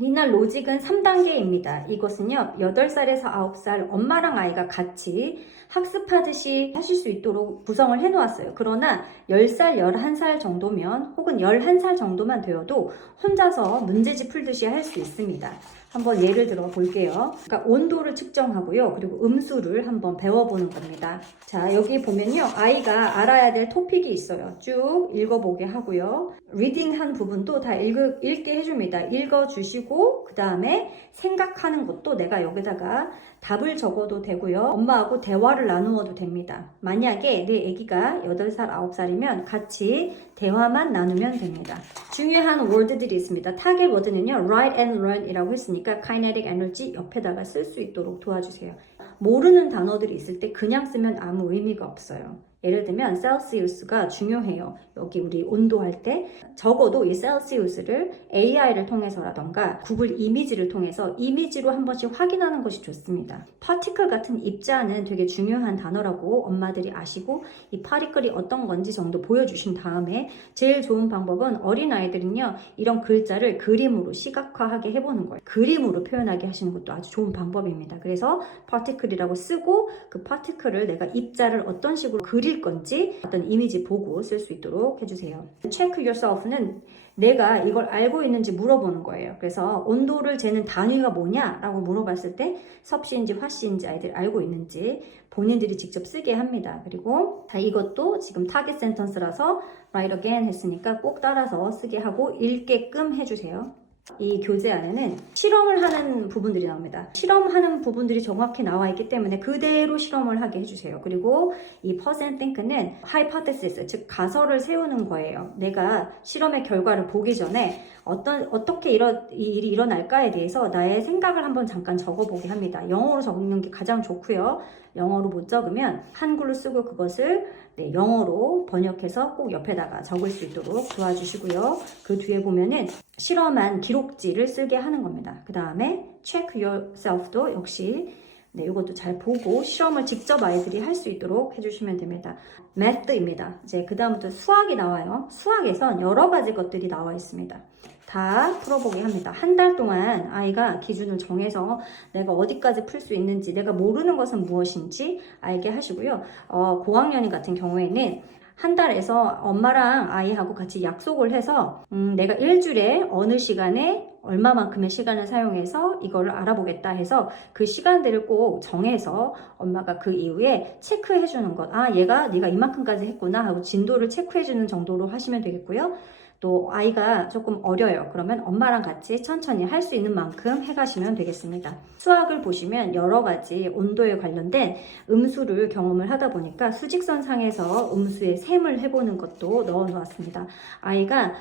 니나 로직은 3단계입니다. 이것은요, 8살에서 9살 엄마랑 아이가 같이 학습하듯이 하실 수 있도록 구성을 해놓았어요. 그러나 10살, 11살 정도면 혹은 11살 정도만 되어도 혼자서 문제집 풀듯이 할 수 있습니다. 한번 예를 들어 볼게요. 그러니까 온도를 측정하고요. 그리고 음수를 한번 배워보는 겁니다. 자, 여기 보면요. 아이가 알아야 될 토픽이 있어요. 쭉 읽어보게 하고요. 리딩한 부분도 다 읽게 해줍니다. 읽어주시고 그 다음에 생각하는 것도 내가 여기다가 답을 적어도 되고요. 엄마하고 대화를 나누어도 됩니다. 만약에 내 아기가 8살, 9살이면 같이 대화만 나누면 됩니다. 중요한 워드들이 있습니다. 타겟 워드는요. write and learn 이라고 했으니까 kinetic energy 옆에다가 쓸 수 있도록 도와주세요. 모르는 단어들이 있을 때 그냥 쓰면 아무 의미가 없어요. 예를 들면 셀시우스가 중요해요. 여기 우리 온도할 때 적어도 이 셀시우스를 AI를 통해서라던가 구글 이미지를 통해서 이미지로 한 번씩 확인하는 것이 좋습니다. 파티클 같은 입자는 되게 중요한 단어라고 엄마들이 아시고 이 파티클이 어떤 건지 정도 보여주신 다음에 제일 좋은 방법은 어린아이들은요. 이런 글자를 그림으로 시각화하게 해보는 거예요. 그림으로 표현하게 하시는 것도 아주 좋은 방법입니다. 그래서 파티클이라고 쓰고 그 파티클을 내가 입자를 어떤 식으로 그릴 건지 어떤 이미지 보고 쓸 수 있도록 해주세요. Check yourself는 내가 이걸 알고 있는지 물어보는 거예요. 그래서 온도를 재는 단위가 뭐냐? 라고 물어봤을 때 섭씨인지 화씨인지 아이들 알고 있는지 본인들이 직접 쓰게 합니다. 그리고 자, 이것도 지금 타겟 센턴스라서 write again 했으니까 꼭 따라서 쓰게 하고 읽게끔 해주세요. 이 교재 안에는 실험을 하는 부분들이 나옵니다. 실험하는 부분들이 정확히 나와 있기 때문에 그대로 실험을 하게 해주세요. 그리고 이 pause and think는 hypothesis, 즉 가설을 세우는 거예요. 내가 실험의 결과를 보기 전에 어떻게 이 일이 일어날까에 대해서 나의 생각을 한번 잠깐 적어보게 합니다. 영어로 적는 게 가장 좋고요. 영어로 못 적으면 한글로 쓰고 그것을 영어로 번역해서 꼭 옆에다가 적을 수 있도록 도와주시고요. 그 뒤에 보면은 실험한 기록지를 쓰게 하는 겁니다. 그 다음에 check yourself도 역시 이것도 잘 보고 실험을 직접 아이들이 할 수 있도록 해주시면 됩니다. math입니다. 이제 그 다음부터 수학이 나와요. 수학에선 여러 가지 것들이 나와 있습니다. 다 풀어보게 합니다. 한 달 동안 아이가 기준을 정해서 내가 어디까지 풀 수 있는지, 내가 모르는 것은 무엇인지 알게 하시고요. 고학년인 같은 경우에는 한 달에서 엄마랑 아이하고 같이 약속을 해서 내가 일주일에 어느 시간에 얼마만큼의 시간을 사용해서 이거를 알아보겠다 해서 그 시간들을 꼭 정해서 엄마가 그 이후에 체크해 주는 것. 네가 이만큼까지 했구나 하고 진도를 체크해 주는 정도로 하시면 되겠고요. 또 아이가 조금 어려요. 그러면 엄마랑 같이 천천히 할 수 있는 만큼 해가시면 되겠습니다. 수학을 보시면 여러 가지 온도에 관련된 음수를 경험을 하다 보니까 수직선상에서 음수의 셈을 해보는 것도 넣어 놓았습니다. 아이가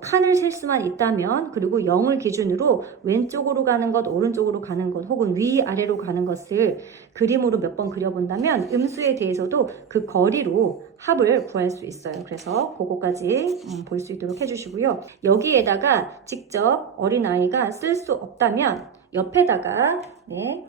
칸을 셀 수만 있다면 그리고 0을 기준으로 왼쪽으로 가는 것, 오른쪽으로 가는 것 혹은 위아래로 가는 것을 그림으로 몇 번 그려본다면 음수에 대해서도 그 거리로 합을 구할 수 있어요. 그래서 그거까지 볼 수 있도록 해주시고요. 여기에다가 직접 어린아이가 쓸 수 없다면 옆에다가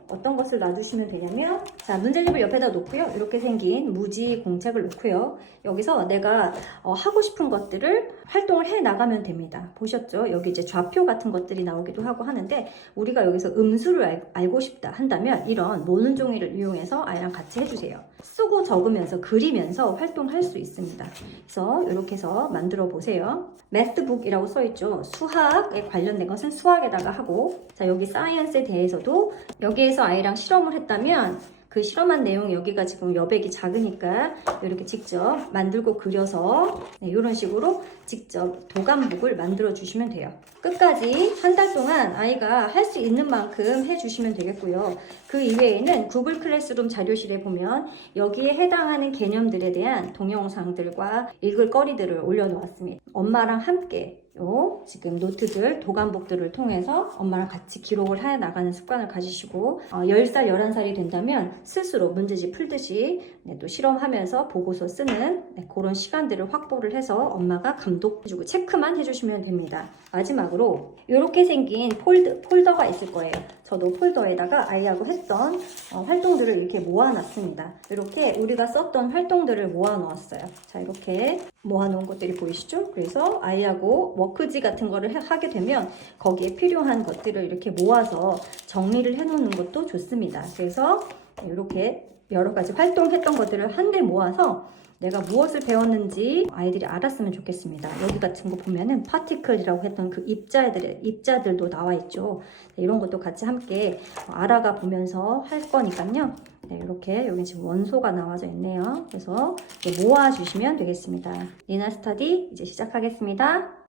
어떤 것을 놔주시면 되냐면 자, 문제집을 옆에다 놓고요. 이렇게 생긴 무지 공책을 놓고요. 여기서 내가 하고 싶은 것들을 활동을 해 나가면 됩니다. 보셨죠? 여기 이제 좌표 같은 것들이 나오기도 하고 하는데 우리가 여기서 음수를 알고 싶다 한다면 이런 노는 종이를 이용해서 아이랑 같이 해주세요. 쓰고 적으면서 그리면서 활동할 수 있습니다. 그래서 이렇게 해서 만들어 보세요. 매스북이라고 써있죠. 수학에 관련된 것은 수학에다가 하고 자, 여기 사이언스에 대해서도 여기에서 아이랑 실험을 했다면 그 실험한 내용 여기가 지금 여백이 작으니까 이렇게 직접 만들고 그려서 이런 식으로 직접 도감북을 만들어 주시면 돼요. 끝까지 한 달 동안 아이가 할 수 있는 만큼 해주시면 되겠고요. 그 이외에는 구글 클래스룸 자료실에 보면 여기에 해당하는 개념들에 대한 동영상들과 읽을 거리들을 올려놓았습니다. 엄마랑 함께 지금 노트들, 도감북들을 통해서 엄마랑 같이 기록을 해 나가는 습관을 가지시고 10살, 11살이 된다면 스스로 문제집 풀듯이 또 실험하면서 보고서 쓰는 그런 시간들을 확보를 해서 엄마가 감독해주고 체크만 해주시면 됩니다. 마지막으로 이렇게 생긴 폴더가 있을 거예요. 저도 폴더에다가 아이하고 했던 활동들을 이렇게 모아놨습니다. 이렇게 우리가 썼던 활동들을 모아놓았어요. 자, 이렇게 모아놓은 것들이 보이시죠? 그래서 아이하고 워크지 같은 거를 하게 되면 거기에 필요한 것들을 이렇게 모아서 정리를 해놓는 것도 좋습니다. 그래서 이렇게 여러 가지 활동했던 것들을 한데 모아서 내가 무엇을 배웠는지 아이들이 알았으면 좋겠습니다. 여기 같은 거 보면은 파티클이라고 했던 그 입자들도 나와 있죠. 네, 이런 것도 같이 함께 알아가 보면서 할 거니까요. 네, 이렇게 여기 지금 원소가 나와져 있네요. 그래서 모아 주시면 되겠습니다. 리나 스터디 이제 시작하겠습니다.